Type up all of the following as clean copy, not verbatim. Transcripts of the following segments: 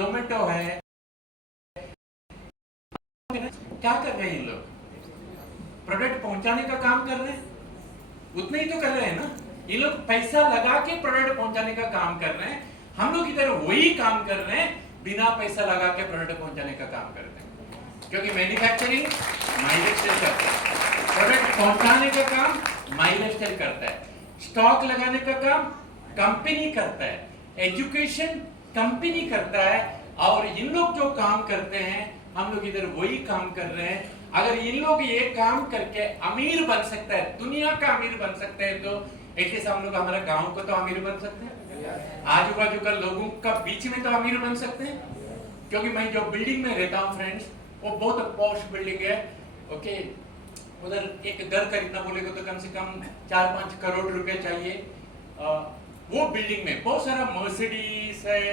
जोमेटो है, क्या कर रहे हैं इन लोग? प्रोडक्ट पहुंचाने का काम कर रहे हैं, उतना ही तो कर रहे हैं ना। ये लोग पैसा लगा के प्रोडक्ट पहुंचाने का काम कर रहे हैं, हम लोग इधर वही काम कर रहे हैं, बिना पैसा लगा के प्रोडक्ट पहुंचाने का काम करते हैं। क्योंकि मैन्युफैक्चरिंग माइलेस्टर करता है, प्रोडक्ट पहुंचाने का काम माइलेस्टर करता है, स्टॉक लगाने का काम कंपनी करता है, एजुकेशन कंपनी करता है, और इन लोग जो काम करते हैं हम लोग इधर वही काम कर रहे हैं। अगर इन लोग ये काम करके अमीर बन सकता है, दुनिया का अमीर बन सकते हैं, तो एटलीस्ट हम लोग हमारा गांव को तो अमीर बन सकते हैं, आजू बाजू का लोगों का बीच में तो अमीर बन सकते हैं। क्योंकि मैं जो बिल्डिंग में रहता हूँ फ्रेंड्स, वो बहुत पॉश बिल्डिंग है। ओके, उधर एक घर खरीदना बोलेगा तो कम से कम 4-5 करोड़ रुपए चाहिए। वो बिल्डिंग में बहुत सारा मर्सिडीज है,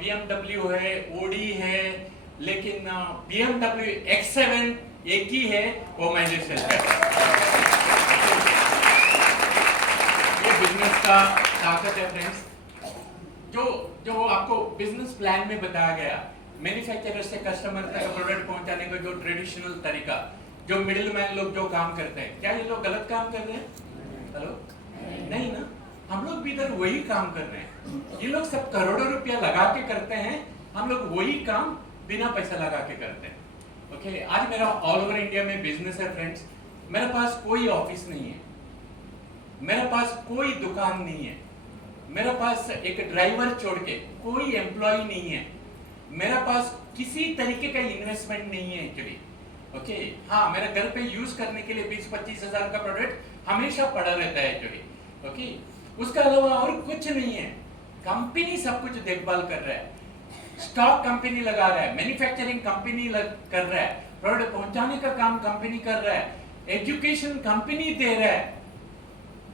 BMW है, ओडी है, लेकिन BMW X7 एक ही है, वो मैंने सेल करता है। ये बिजनेस का ताकत है फ्रेंड्स। जो आपको बिजनेस प्लान में बताया गया, मैन्युफैक्चरर से कस्टमर तक प्रोडक्ट पहुंचाने का जो ट्रेडिशनल तरीका, जो मिडिलमैन लोग जो काम करते हैं, क्या ये लोग गलत काम कर रहे हैं? हेलो, नहीं ना, हम लोग भी इधर वही काम कर रहे हैं। ये लोग सब करोड़ों रुपया लगा के करते हैं, हम लोग वही काम बिना पैसा लगा के करते हैं। ओके, आज मेरा ऑल ओवर इंडिया में बिजनेस है फ्रेंड्स। मेरे पास कोई ऑफिस नहीं है, मेरे पास कोई दुकान नहीं है, मेरे पास एक ड्राइवर छोड़ के कोई एम्प्लॉय नहीं है, मेरे पास किसी तरीके का इन्वेस्टमेंट नहीं है एक्चुअली। ओके, हाँ, मेरे घर पे यूज करने के लिए 20-25 हजार का प्रोडक्ट हमेशा पड़ा रहता है एक्चुअली। ओके, उसके अलावा और कुछ नहीं है। कंपनी सब कुछ देखभाल कर रहा है, स्टॉक कंपनी लगा रहा है, मैन्युफैक्चरिंग कंपनी कर रहा है, प्रोडक्ट पहुंचाने का काम कंपनी कर रहा है, एजुकेशन कंपनी दे रहा है,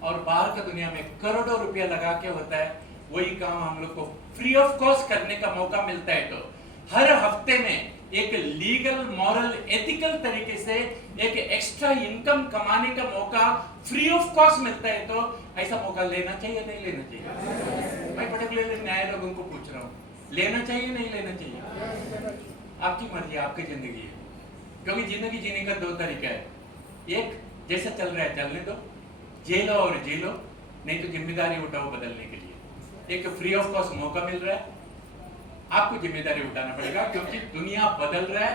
और बाहर का दुनिया में करोड़ों रुपया लगा के होता है। वही काम हम लोग को फ्री ऑफ कॉस्ट करने का मौका मिलता है, तो हर हफ्ते में एक लीगल, मॉरल, एथिकल तरीके से एक एक्स्ट्रा इनकम कमाने का मौका फ्री ऑफ कॉस्ट मिलता है, तो ऐसा मौका लेना चाहिए नहीं लेना चाहिए? मैं पर्टिकुलरली नए लोगों को पूछ रहा हूँ, लेना चाहिए नहीं लेना चाहिए? आपकी मर्जी, आपकी जिंदगी है। क्योंकि जिंदगी जीने का 2 तरीका है, एक जैसा चल रहा है चलने दो, जी लो और जी लो, नहीं तो जिम्मेदारी उठाओ बदलने के लिए। एक फ्री ऑफ कॉस्ट मौका मिल रहा है, आपको जिम्मेदारी उठाना पड़ेगा, क्योंकि दुनिया बदल रहा है।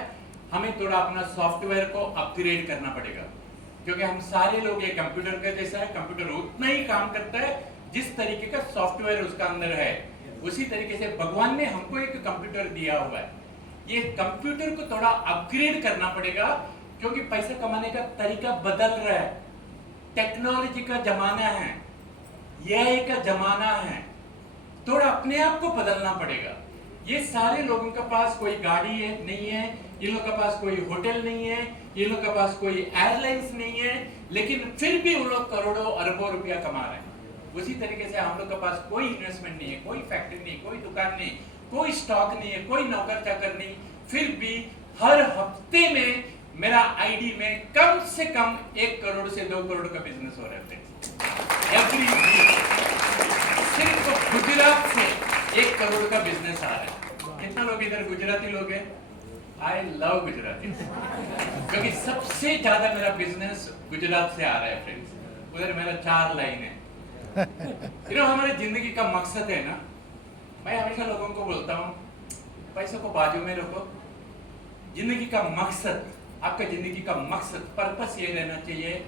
हमें थोड़ा अपना सॉफ्टवेयर को अपग्रेड करना पड़ेगा, क्योंकि हम सारे लोग ये कंप्यूटर का जैसा है, कंप्यूटर उतना ही काम करता है जिस तरीके का सॉफ्टवेयर उसका अंदर है। उसी तरीके से भगवान ने हमको एक कंप्यूटर दिया हुआ है, ये कंप्यूटर को थोड़ा अपग्रेड करना पड़ेगा, क्योंकि पैसा कमाने का तरीका बदल रहा है, टेक्नोलॉजी का जमाना है, एआई का जमाना है, थोड़ा अपने आप को बदलना पड़ेगा। ये सारे लोगों के पास कोई गाड़ी है नहीं है, ये लोगों के पास कोई होटल नहीं है, ये लोगों के पास कोई एयरलाइंस नहीं है, लेकिन फिर भी वो लोग करोड़ों अरबों रुपया कमा रहे हैं। उसी तरीके से हम लोग के पास कोई इन्वेस्टमेंट नहीं है, कोई फैक्ट्री नहीं, कोई दुकान नहीं, कोई स्टॉक नहीं है, कोई नौकर चाकर नहीं, फिर भी हर हफ्ते में मेरा आईडी में कम से कम 1 करोड़ से 2 करोड़ का बिजनेस हो रहा है। एवरी वीक सिर्फ गुजरात से 1 करोड़ का बिजनेस आ रहा है। कितना लोग इधर गुजराती लोग हैं? आई लव गुजराती, क्योंकि सबसे ज्यादा मेरा बिजनेस गुजरात से आ रहा है फ्रेंड्स। उधर मेरा 4 लाइन है। हमारे जिंदगी का मकसद है ना, मैं हमेशा लोगों को बोलता हूँ, पैसों को बाजू में रखो, जिंदगी का मकसद, आपका जिंदगी का मकसद, पर्पस ये रहना चाहिए,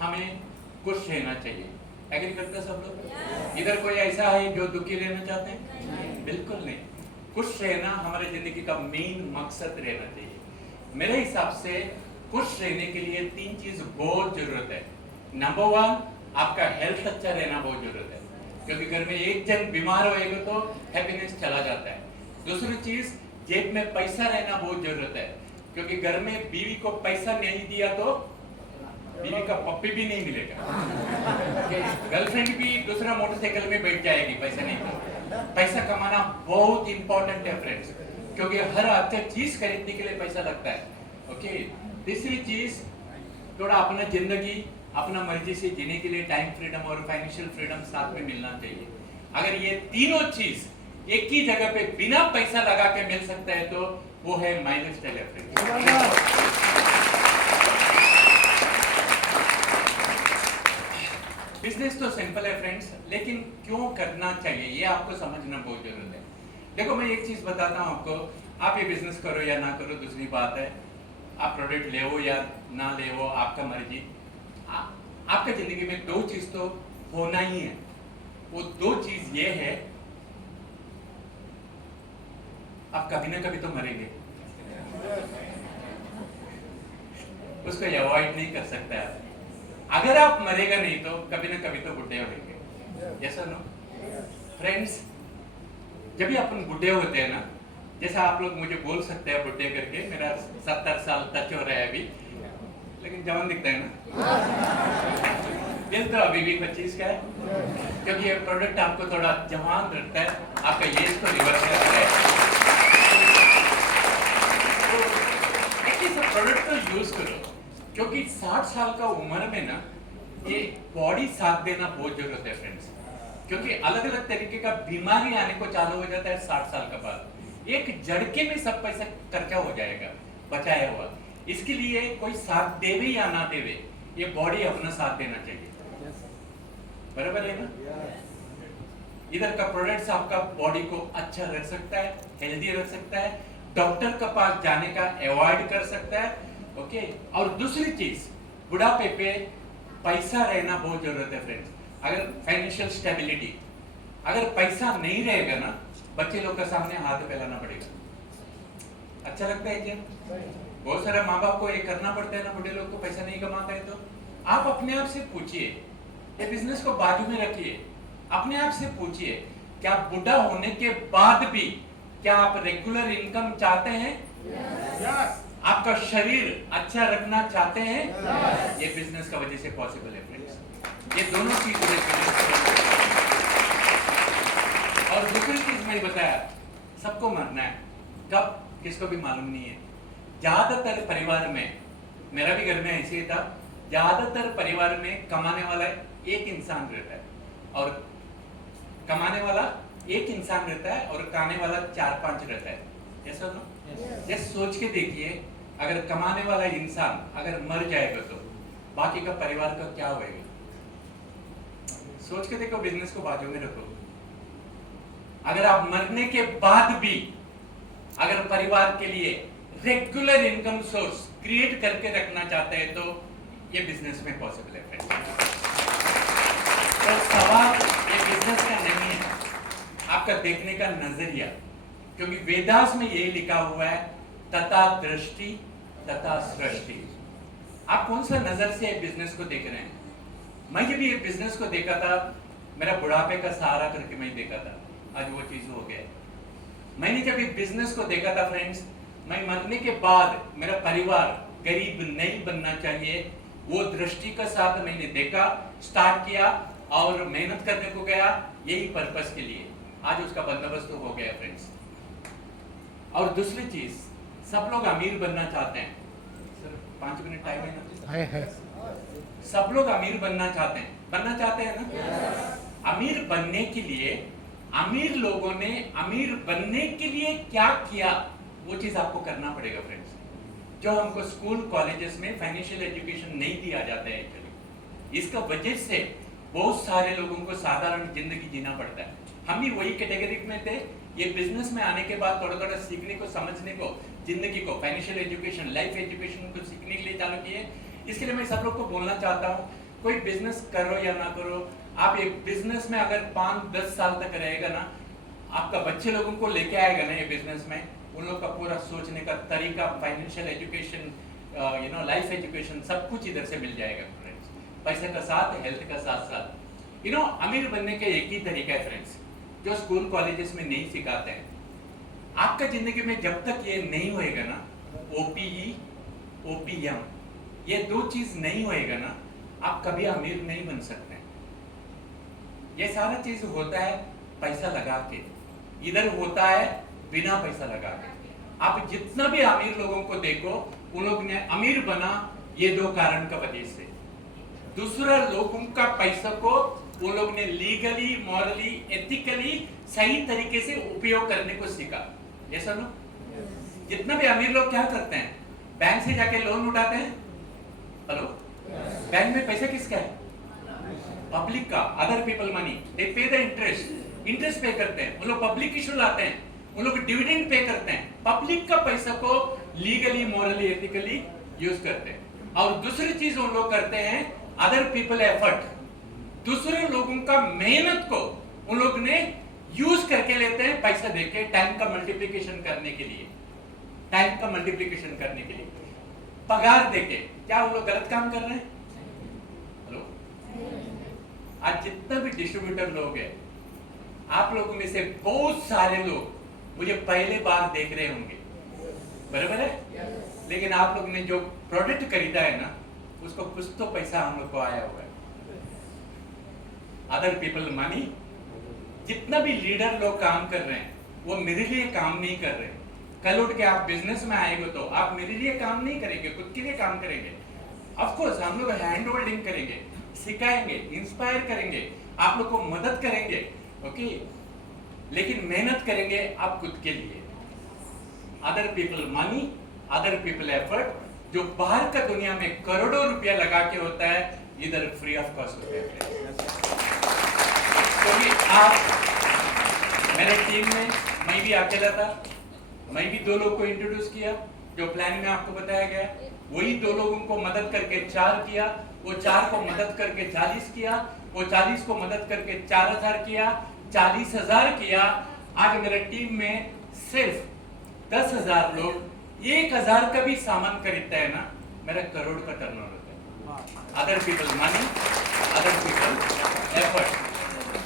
हमें खुश रहना चाहिए। एग्री करते हैं सब लोग? इधर कोई ऐसा है जो दुखी रहना चाहते हैं? बिल्कुल नहीं। खुश रहना हमारे जिंदगी का मेन मकसद रहना चाहिए। मेरे हिसाब से खुश रहने के लिए 3 चीज बहुत जरूरत है। नंबर 1, आपका हेल्थ अच्छा रहना बहुत जरूरत है, क्योंकि घर में एक जन बीमार होएगा तो हैप्पीनेस चला जाता है। दूसरी चीज, जेब में पैसा रहना बहुत जरूरत है, क्योंकि घर में बीवी को पैसा नहीं दिया तो बीवी का पप्पी भी नहीं मिलेगा। गर्लफ्रेंड भी दूसरा मोटरसाइकिल में बैठ जाएगी पैसा नहीं तो। पैसा कमाना बहुत इंपॉर्टेंट है फ्रेंड्स, क्योंकि हर अच्छा चीज खरीदने के लिए पैसा लगता है। ओके, तीसरी चीज, थोड़ा अपना जिंदगी अपना मर्जी से जीने के लिए टाइम फ्रीडम और फाइनेंशियल फ्रीडम साथ में मिलना चाहिए। अगर ये तीनों चीज एक ही जगह पे बिना पैसा लगा के मिल सकता है, तो वो है माइलेज स्टाइल है फ्रेंड्स। बिजनेस तो सिंपल है फ्रेंड्स, लेकिन क्यों करना चाहिए ये आपको समझना बहुत जरूरत है। देखो मैं एक चीज बताता हूँ आपको, आप ये बिजनेस करो या ना करो दूसरी बात है, आप प्रोडक्ट ले हो या ना ले हो आपका मर्जी। आपका जिंदगी में दो चीज तो होना ही है, वो दो चीज ये है, आप कभी ना कभी तो मरेंगे, उसको अवॉइड नहीं कर सकते आप। अगर आप मरेगा नहीं तो कभी ना कभी तो बुढ़े होंगे, यस और नो फ्रेंड्स। जब भी अपन बुढ़े होते हैं ना, जैसा आप लोग मुझे बोल सकते हैं बुढ़े करके, मेरा 70 साल टच हो रहा है अभी, लेकिन जवान दिखता है ना। दिल तो अभी भी 25 का है, क्योंकि ये प्रोडक्ट आपको थोड़ा जवान रखता है, आपका एज को रिवर्स करता है। तो प्रोडक्ट को यूज करो, क्योंकि 60 साल का उम्र में ना ये बॉडी साथ देना बहुत जरूरत है फ्रेंड्स, क्योंकि अलग अलग तरीके का बीमारी आने को चालू हो जाता है 60 साल के बाद। एक झटके में सब पैसा खर्चा हो जाएगा बचाया हुआ। इसके लिए कोई साथ देवे या ना देवे, ये बॉडी अपना साथ देना चाहिए, बराबर है ना। इधर का प्रोडक्ट्स आपका बॉडी को अच्छा रख सकता है, हेल्दी रख सकता है, डॉक्टर के पास जाने का अवॉइड कर सकता है, ओके। और दूसरी चीज, बुढ़ापे पे पैसा रहना बहुत जरूरत है फ्रेंड्स। अगर फाइनेंशियल स्टेबिलिटी, अगर पैसा नहीं रहेगा ना, बच्चे लोग के सामने हाथ फैलाना पड़ेगा। अच्छा लगता है क्या? बहुत सारे माँ बाप को ये करना पड़ता है ना, बुढ़े लोग को पैसा नहीं कमाता है तो। आप अपने आप से पूछिए, ये बिजनेस को बाजू में रखिए, अपने आप से पूछिए, क्या बुढ़ा होने के बाद भी क्या आप रेगुलर इनकम चाहते हैं? Yes. आपका शरीर अच्छा रखना चाहते हैं? Yes. ये बिजनेस का वजह से पॉसिबल है फ्रेंड्स। ये दोनों चीज और दूसरी चीज मैंने बताया, सबको मरना है, कब किसको भी मालूम नहीं है। ज्यादातर परिवार में, मेरा भी घर में ऐसे ही था, ज्यादातर परिवार में कमाने वाला एक इंसान रहता है, और कमाने वाला एक इंसान रहता है और खाने वाला 4-5 रहता है, ऐसा ना। ये सोच के देखिए, अगर कमाने वाला इंसान अगर मर जाएगा तो बाकी का परिवार का क्या होएगा? सोच के देखो, बिजनेस को बाजू में रखो। अगर आप मरने के बाद भी अगर परिवार के लिए रेगुलर इनकम सोर्स क्रिएट करके रखना चाहते हैं तो ये बिजनेस में पॉसिबल है फ्रेंड्स। तो सवाल ये बिजनेस का नहीं है, आपका देखने का नजरिया, क्योंकि वेदास में यही लिखा हुआ है, तथा दृष्टि तथा सृष्टि। आप कौन सा नजर से बिजनेस को देख रहे हैं? मैं जब ये बिजनेस को देखा था, मेरा बुढ़ापे का सहारा करके मैं देखा था, आज वो चीज हो गया। मैंने जब ये बिजनेस को देखा था फ्रेंड्स, मैं मरने के बाद मेरा परिवार गरीब नहीं बनना चाहिए, वो दृष्टि के साथ मैंने देखा, स्टार्ट किया और मेहनत करने को गया, यही पर्पस के लिए। आज उसका बंदोबस्त हो गया फ्रेंड्स। और दूसरी चीज, सब लोग अमीर बनना चाहते हैं। सर 5 मिनट टाइम है ना? सब लोग अमीर बनना चाहते हैं ना? अमीर बनने के लिए, अमीर लोगों ने अमीर बनने के लिए क्या किया, वो चीज आपको करना पड़ेगा फ्रेंड्स, जो हमको स्कूल कॉलेजेस में फाइनेंशियल एजुकेशन नहीं दिया जाता है एक्चुअली। इसका वजह से बहुत सारे लोगों को साधारण जिंदगी जीना पड़ता है। हम भी वही कैटेगरी में थे। ये बिजनेस में आने के बाद थोड़ा थोड़ा सीखने को, समझने को, जिंदगी को, फाइनेंशियल एजुकेशन, लाइफ एजुकेशन को सीखने के लिए चालू किए। इसके लिए मैं सब लोग को बोलना चाहता हूँ, कोई बिजनेस करो या ना करो, आप एक बिजनेस में अगर 5-10 साल तक रहेगा ना, आपका बच्चे लोगों को लेके आएगा ना ये बिजनेस में, उन लोग का पूरा सोचने का तरीका, फाइनेंशियल एजुकेशन, लाइफ एजुकेशन, सब कुछ इधर से मिल जाएगा फ्रेंड्स। पैसे का साथ, हेल्थ का साथ साथ। अमीर बनने का एक ही तरीका है फ्रेंड्स, जो स्कूल कॉलेजेस में नहीं सिखाते हैं। आपका जिंदगी में जब तक ये नहीं होएगा ना, OPE, OPM, ये दो चीज नहीं होएगा ना, आप कभी अमीर नहीं बन सकते। ये सारा चीज होता है पैसा लगा के, इधर होता है बिना पैसा लगा के। आप जितना भी अमीर लोगों को देखो, उन लोग ने अमीर बना ये 2 कारण का वजह से। दूसरा, लोगों का पैसा को वो लोग ने लीगली, मॉरली, एथिकली सही तरीके से उपयोग करने को सीखा। ये सुनो, जितना भी अमीर लोग क्या करते हैं, बैंक से जाके लोन उठाते हैं। हेलो, बैंक में पैसा किसका है? पब्लिक का, अदर पीपल मनी, दे पे द इंटरेस्ट पे करते हैं। वो लोग पब्लिक इशू लाते हैं, उन लोग डिविडेंड पे करते हैं, पब्लिक का पैसा को लीगली, मोरली, एथिकली यूज करते हैं। और दूसरी चीज उन लोग करते हैं, अदर पीपल एफर्ट, दूसरे लोगों का मेहनत को उन लोग ने यूज करके लेते हैं पैसा देके, टाइम का मल्टीप्लिकेशन करने के लिए, टाइम का मल्टीप्लिकेशन करने के लिए पगार देके। क्या उन लोग गलत काम कर रहे हैं? हेलो, आज जितना भी डिस्ट्रीब्यूटर लोग हैं, आप लोगों में से बहुत सारे लोग मुझे पहले बार देख रहे होंगे, बराबर है? लेकिन आप लोग ने जो प्रोडक्ट खरीदा है ना, उसको कुछ तो पैसा हम लोग को आया हुआ है, अदर पीपल मनी। जितना भी लीडर लोग काम कर रहे हैं, वो मेरे लिए काम नहीं कर रहे। कल उठ के आप बिजनेस में आएंगे तो आप मेरे लिए काम नहीं करेंगे, खुद के लिए काम करेंगे। ऑफ कोर्स हम लोग हैंड होल्डिंग करेंगे, सिखाएंगे, इंस्पायर करेंगे, आप लोग को मदद करेंगे, ओके, लेकिन मेहनत करेंगे आप खुद के लिए। Other people money, other people effort, जो बाहर का दुनिया में करोड़ों रुपया लगा के होता है, इधर फ्री ऑफ कॉस्ट होता है। क्योंकि आप मेरे टीम में, मैं भी अकेला था, मैं भी 2 लोग को इंट्रोड्यूस किया, जो प्लान में आपको बताया गया, वही 2 लोगों को मदद करके 4 किया, वो 4 को मदद करके 40 किया, वो 40 को मदद करके 4000 किया, 40,000 किया। आज मेरे टीम में सिर्फ 10,000 लोग 1,000 का भी सामान खरीदता है ना, मेरा करोड़ का टर्नओवर होता है। Other people money, other people effort.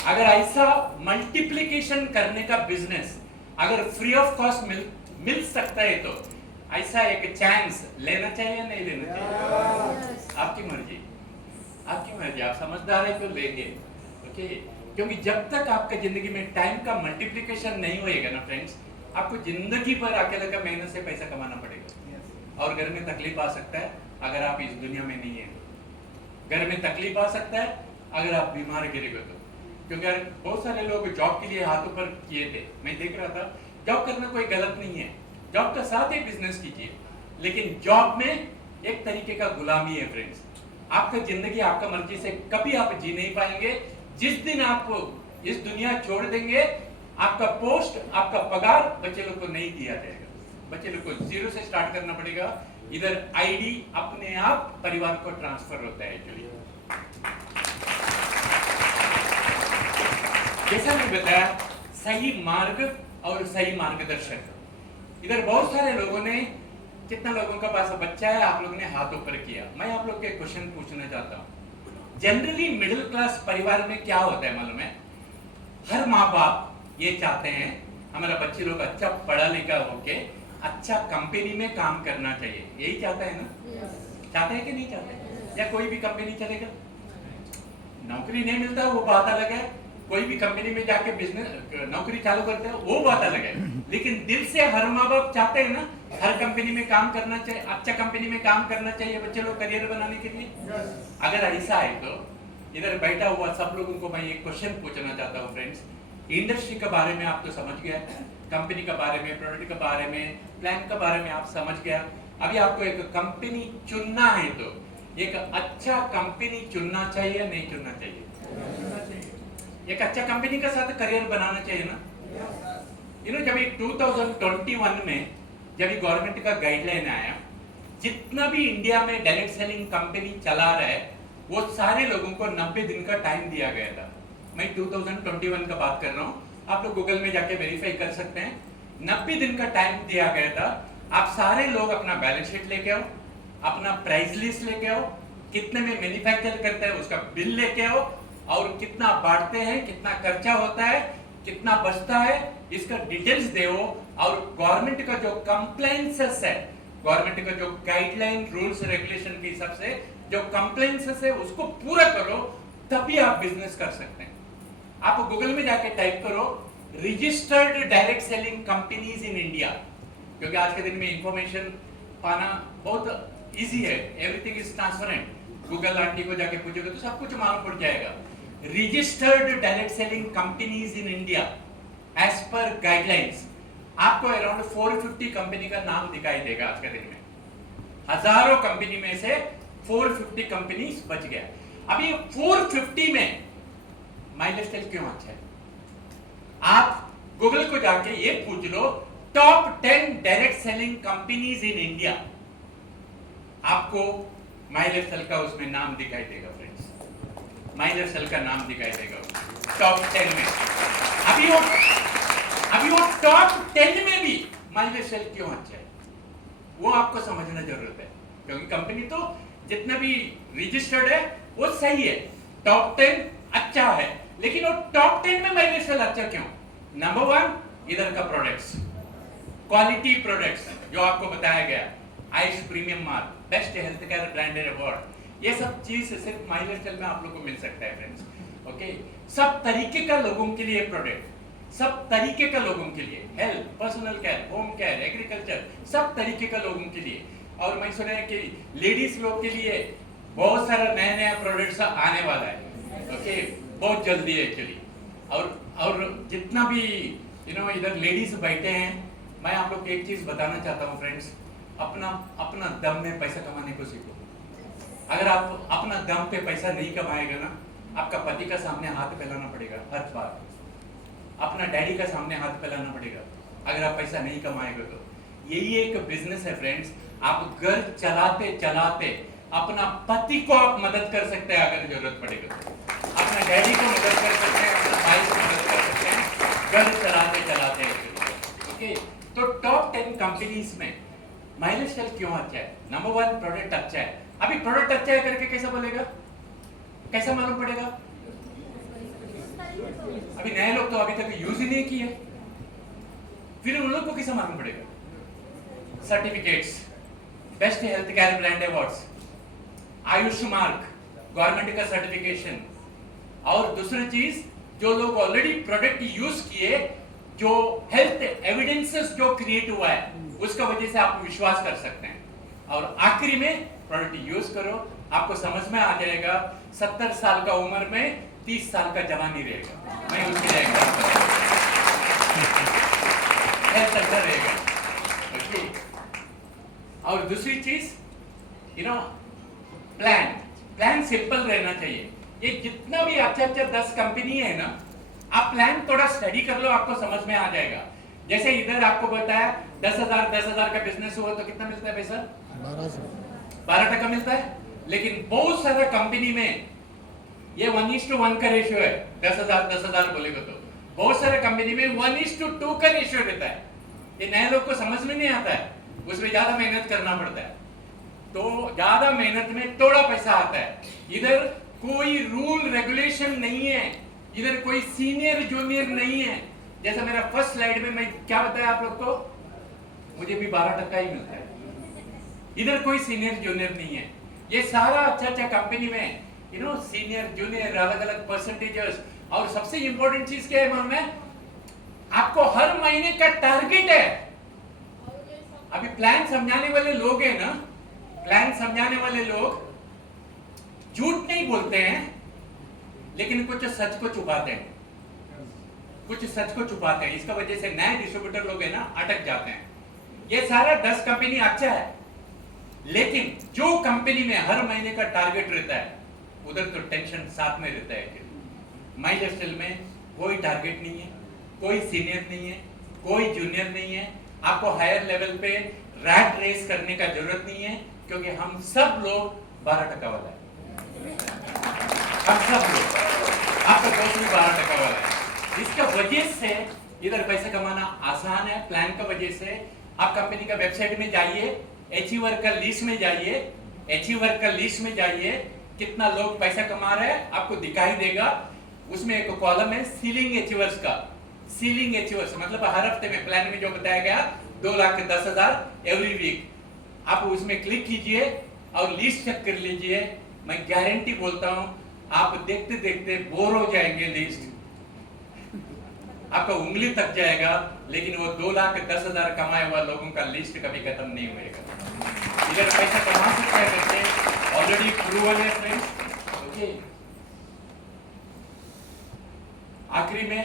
अगर ऐसा मल्टीप्लिकेशन करने का बिजनेस अगर फ्री ऑफ कॉस्ट मिल सकता है, तो ऐसा एक चांस लेना चाहिए, नहीं लेना चाहिए? आपकी मर्जी, आपकी मर्जी। आप समझदार है तो लेंगे, ओके। क्योंकि जब तक आपका जिंदगी में टाइम का मल्टीप्लिकेशन नहीं होएगा ना फ्रेंड्स, आपको जिंदगी भर अकेले का मेहनत से पैसा कमाना पड़ेगा। और घर में तकलीफ आ सकता है अगर आप इस दुनिया में नहीं है। घर में तकलीफ आ सकता है अगर आप बीमार गिरेगे तो। क्योंकि बहुत सारे लोग जॉब के लिए हाथों पर किए थे, मैं देख रहा था। जॉब करना कोई गलत नहीं है, जॉब का साथ ही बिजनेस कीजिए, लेकिन जॉब में एक तरीके का गुलामी है फ्रेंड्स। आपका जिंदगी आपका मर्जी से कभी आप जी नहीं पाएंगे। जिस दिन आप इस दुनिया छोड़ देंगे, आपका पोस्ट, आपका पगार बच्चे लोग को नहीं दिया जाएगा। बच्चे लोग को 0 से स्टार्ट करना पड़ेगा। इधर आईडी अपने आप परिवार को ट्रांसफर होता है। एक्चुअली जैसा मैं बताया, सही मार्ग और सही मार्गदर्शक। इधर बहुत सारे लोगों ने, कितना लोगों का पास बच्चा है, आप लोगों ने हाथ ऊपर किया। मैं आप लोग के क्वेश्चन पूछना चाहता हूँ। जनरली मिडिल क्लास परिवार में क्या होता है मालूम है? हर माँ बाप ये चाहते हैं हमारा बच्चे लोग अच्छा पढ़ा लिखा होके अच्छा कंपनी में काम करना चाहिए। यही चाहता है ना? चाहते हैं कि नहीं चाहते? या कोई भी कंपनी चलेगा? नौकरी नहीं मिलता वो बात अलग है। कोई भी कंपनी में जाके बिजनेस नौकरी चालू करते हैं वो बात अलग है। लेकिन दिल से हर माँ बाप चाहते हैं ना, हर कंपनी में काम करना चाहिए, अच्छा कंपनी में काम करना चाहिए बच्चे लोग करियर बनाने के लिए। अगर ऐसा है तो इधर बैठा हुआ सब लोगों को मैं एक क्वेश्चन पूछना चाहता हूँ फ्रेंड्स। इंडस्ट्री के बारे में आप तो समझ गया, कंपनी के बारे में, प्रोडक्ट के बारे में, प्लान के बारे में आप समझ गया। अभी आपको एक कंपनी चुनना है तो एक अच्छा कंपनी चुनना चाहिए, नहीं चुनना चाहिए? एक अच्छा कंपनी के साथ करियर बनाना चाहिए ना। जब 2021 में जब गवर्नमेंट का गाइडलाइन आया, जितना भी इंडिया में डायरेक्ट सेलिंग कंपनी चला रहा है वो सारे लोगों को 90 दिन का टाइम दिया गया था। मैं 2021 का बात कर रहा हूँ, आप लोग गूगल में जाके वेरीफाई कर सकते हैं। 90 दिन का टाइम दिया गया था। आप सारे लोग अपना बैलेंस शीट लेके आओ, अपना प्राइस लिस्ट लेके आओ, कितने में मैन्युफैक्चर करते हैं उसका बिल लेके आओ, और कितना बांटते हैं, कितना खर्चा होता है, कितना बचता है, इसका डिटेल्स दो। और गवर्नमेंट का जो कंप्लायंसेस है, गवर्नमेंट का जो गाइडलाइन, रूल्स, रेगुलेशन के हिसाब से जो कंप्लायंसेस है उसको पूरा करो, तभी आप बिजनेस कर सकते हैं। आप गूगल में जाके टाइप करो registered direct selling companies in India, क्योंकि आज के दिन में इंफॉर्मेशन पाना बहुत इजी है, everything is transparent. Google aunty को जाके पूछोगे तो सब कुछ मालूम पड़ जाएगा। Registered direct selling companies in India, as per guidelines आपको अराउंड 450 कंपनी का नाम दिखाई देगा आज के दिन में। हजारों कंपनी में से 450 कंपनीज बच गया। अब ये 450 में माई लाइफस्टाइल क्यों अच्छा है? आप गूगल को जाके ये पूछ लो top 10 direct selling companies in India, आपको माई लाइफस्टाइल का उसमें नाम दिखाई देगा फ्रेंड्स। माई लाइफस्टाइल का नाम दिखाई देगा टॉप 10 में। अभी वो टॉप 10 में भी माई लाइफस्टाइल क्यों अच्छा है वो आपको समझना जरूरत है, क्योंकि कंपनी तो जितना भी रजिस्टर्ड है वो सही है, टॉप 10 अच्छा है, लेकिन वो टॉप 10 में माई लाइफस्टाइल अच्छा क्यों? नंबर 1 इधर का प्रोडक्ट्स, क्वालिटी प्रोडक्ट्स जो आपको बताया गया, Ayush premium mark, best health care branded award, ये सब चीज सिर्फ माई लाइफस्टाइल में आप लोग को मिल सकता है फ्रेंड्स। ओके, सब तरीके का लोगों के लिए प्रोडक्ट, सब तरीके का लोगों के लिए, health, personal care, home care, agriculture, सब तरीके का लोगों के लिए। और मैं सुना है कि लेडीज लोग के लिए बहुत सारा नया नया प्रोडक्ट्स आने वाला है। ओके, बहुत जल्दी एक्चुअली। और जितना भी इधर लेडीज बैठे हैं, मैं आप लोग को एक चीज बताना चाहता हूँ फ्रेंड्स, अपना दम में पैसा कमाने को सीखो। अगर आप अपना दम पे पैसा नहीं कमाएगा ना, आपका पति का सामने हाथ फैलाना पड़ेगा हर बार, अपना डैडी का सामने हाथ फैलाना पड़ेगा अगर आप पैसा नहीं कमाएगा तो। यही एक बिजनेस है फ्रेंड्स। आप घर चलाते चलाते अपना पति को आप मदद कर सकते हैं अगर जरूरत पड़ेगा तो, अपना डैडी को मदद कर सकते हैं, अपना भाई को मदद कर सकते हैं घर चलाते चलाते। ओके, तो टॉप 10 कंपनीज में माई लाइफस्टाइल क्यों अच्छा है? नंबर 1 प्रोडक्ट अच्छा है। अभी प्रोडक्ट अच्छा है करके कैसा बोलेगा, कैसा मालूम पड़ेगा? अभी नए लोग तो अभी तक यूज ही नहीं किए, फिर उन लोग को कैसा मालूम पड़ेगा? Certificates, best health care brand awards, Ayush mark, government का सर्टिफिकेशन, और दूसरी चीज जो लोग ऑलरेडी प्रोडक्ट यूज किए, जो हेल्थ एविडेंसेस जो क्रिएट हुआ है उसका वजह से आप विश्वास कर सकते हैं। और आखिरी में प्रोडक्ट यूज करो, आपको समझ में आ जाएगा 70 साल का उम्र में 30 साल का जवानी रहेगा। मैं उसके लिए हेल्थ अच्छा रहेगा। ओके, और दूसरी चीज प्लान सिंपल रहना चाहिए। ये जितना भी अच्छा 10 कंपनी है ना, आप प्लान थोड़ा स्टडी कर लो, आपको समझ में आ जाएगा। जैसे इधर आपको बताया 10,000 का बिजनेस हुआ तो कितना मिलता है पैसा? 12% मिलता है। लेकिन बहुत सारा कंपनी में ये 1:1 का रेशियो है। 10,000 बोलेगा तो बहुत सारे कंपनी में 1:2 का रेशियो रहता है। ये नए लोग को समझ में नहीं आता है, उसमें ज्यादा मेहनत करना पड़ता है, तो ज्यादा मेहनत में थोड़ा पैसा आता है। इधर कोई रूल रेगुलेशन नहीं है, इधर कोई सीनियर जूनियर नहीं है। जैसा मेरा फर्स्ट स्लाइड में मैं क्या बताया आप लोग को, मुझे भी 12% ही मिलता है। इधर कोई सीनियर जूनियर नहीं है। ये सारा अच्छा कंपनी में सीनियर जूनियर अलग अलग परसेंटेजेस। और सबसे इंपॉर्टेंट चीज क्या है मालूम है? आपको हर महीने का टारगेट है। अभी प्लान समझाने वाले लोग हैं ना, प्लान समझाने वाले लोग झूठ नहीं बोलते हैं, लेकिन कुछ सच को छुपाते हैं, कुछ सच को छुपाते हैं। इसका वजह से नए डिस्ट्रीब्यूटर लोग है ना अटक जाते हैं। ये सारा 10 कंपनी अच्छा है, लेकिन जो कंपनी में हर महीने का टारगेट रहता है उधर तो टेंशन साथ में रहता है। माई लाइफस्टाइल में कोई टारगेट नहीं है, कोई सीनियर नहीं है, कोई जूनियर नहीं है। आपको हायर लेवल पे रैट रेस करने का जरूरत नहीं है, क्योंकि हम सब लोग 12% वाला है। हम सब लोग, आपका दोस्त भी 12% वाला है। इसका वजह से इधर पैसे कमाना आसान है। प्लान का वजह से आप कंपनी का वेबसाइट में जाइए, अचीवर का लिस्ट में जाइए, अचीवर का लिस्ट में जाइए, कितना लोग पैसा कमा रहे हैं आपको दिखाई देगा। उसमें एक कॉलम है सीलिंग अचीवर्स का। सीलिंग अचीवर्स मतलब हर हफ्ते में प्लान में जो बताया गया 2,10,000 एवरी वीक, आप उसमें क्लिक कीजिए और लिस्ट चेक कर लीजिए। मैं गारंटी बोलता हूं आप देखते देखते बोर हो जाएंगे। लिस्ट आपका उंगली तक जाएगा, लेकिन वो 2,10,000 कमाए हुआ लोगों का लिस्ट कभी खत्म नहीं होएगा। इधर पैसा कमा सकते हैं बच्चे, ऑलरेडी प्रूवन है फ्रेंड्स। ओके, आखिरी में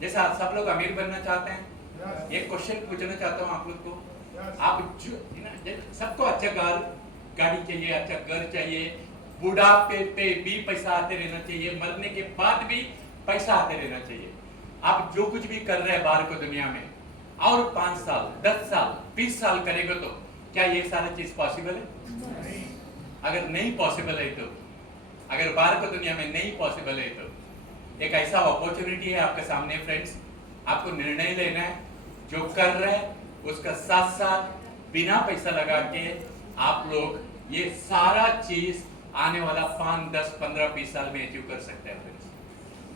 जैसा सब लोग अमीर बनना चाहते हैं, एक क्वेश्चन पूछना चाहता हूँ आप लोग को, आप सबको अच्छा गाड़ी चाहिए, अच्छा घर चाहिए, बुढ़ापे पे भी पैसा आते रहना चाहिए, मरने के बाद भी पैसा आते रहना चाहिए। आप जो कुछ भी कर रहे हैं बाहर को दुनिया में, और 5 साल 10 साल 20 साल करेंगे तो क्या ये सारा चीज पॉसिबल है? अगर नहीं पॉसिबल है तो, अगर बाहर को दुनिया में नहीं पॉसिबल है तो एक ऐसा अपॉर्चुनिटी है आपके सामने फ्रेंड्स, आपको निर्णय लेना है, जो कर रहे हैं उसका साथ साथ बिना पैसा लगा के आप लोग ये सारा चीज आने वाला 5, 10, 15, 20 साल में अचीव कर सकते हैं फ्रेंड्स,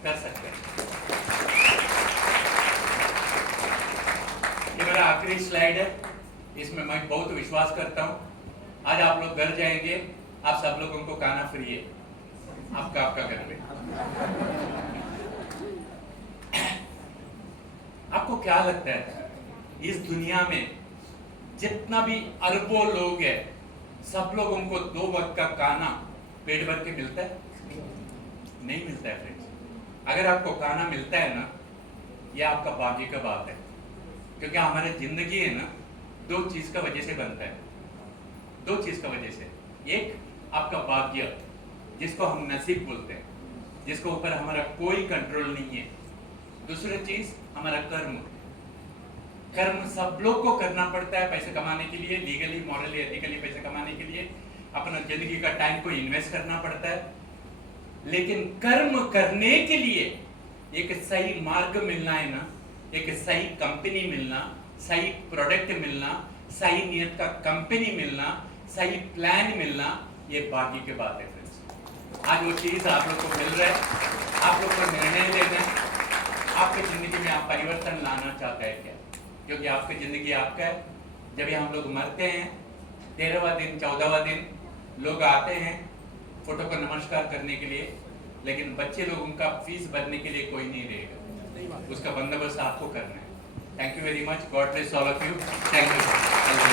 कर सकते हैं। ये मेरा आखिरी स्लाइड है, इसमें मैं बहुत विश्वास करता हूँ। आज आप लोग घर जाएंगे, आप सब लोगों को खाना फ्री है, आपका घर में। आपको क्या लगता है इस दुनिया में जितना भी अरबों लोग हैं, सब लोगों को 2 वक्त का खाना पेट भर के मिलता है? नहीं मिलता है फ्रेंड्स। अगर आपको खाना मिलता है ना, यह आपका भाग्य का बात है, क्योंकि हमारी जिंदगी है ना 2 चीज का वजह से बनता है, 2 चीज का वजह से। एक आपका भाग्य, जिसको हम नसीब बोलते हैं, जिसको ऊपर हमारा कोई कंट्रोल नहीं है। दूसरी चीज हमारा कर्म। कर्म सब लोग को करना पड़ता है पैसे कमाने के लिए, लीगली मॉरली एथिकली पैसे कमाने के लिए अपना जिंदगी का टाइम को इन्वेस्ट करना पड़ता है। लेकिन कर्म करने के लिए एक सही मार्ग मिलना है ना, एक सही कंपनी मिलना, सही प्रोडक्ट मिलना, सही नियत का कंपनी मिलना, सही प्लान मिलना, ये भाग्य की बात है फ्रेंड्स। आज वो चीज आप लोग को मिल रहा है, आप लोग को निर्णय लेना है आपकी जिंदगी में आप परिवर्तन लाना चाहते हैं क्या, क्योंकि आपकी जिंदगी आपका है। जब हम लोग मरते हैं 13वां दिन 14वां दिन लोग आते हैं फोटो को नमस्कार करने के लिए, लेकिन बच्चे लोगों का फीस भरने के लिए कोई नहीं रहेगा, उसका बंदोबस्त आपको करना है। Thank you very much, God bless all of you, thank you.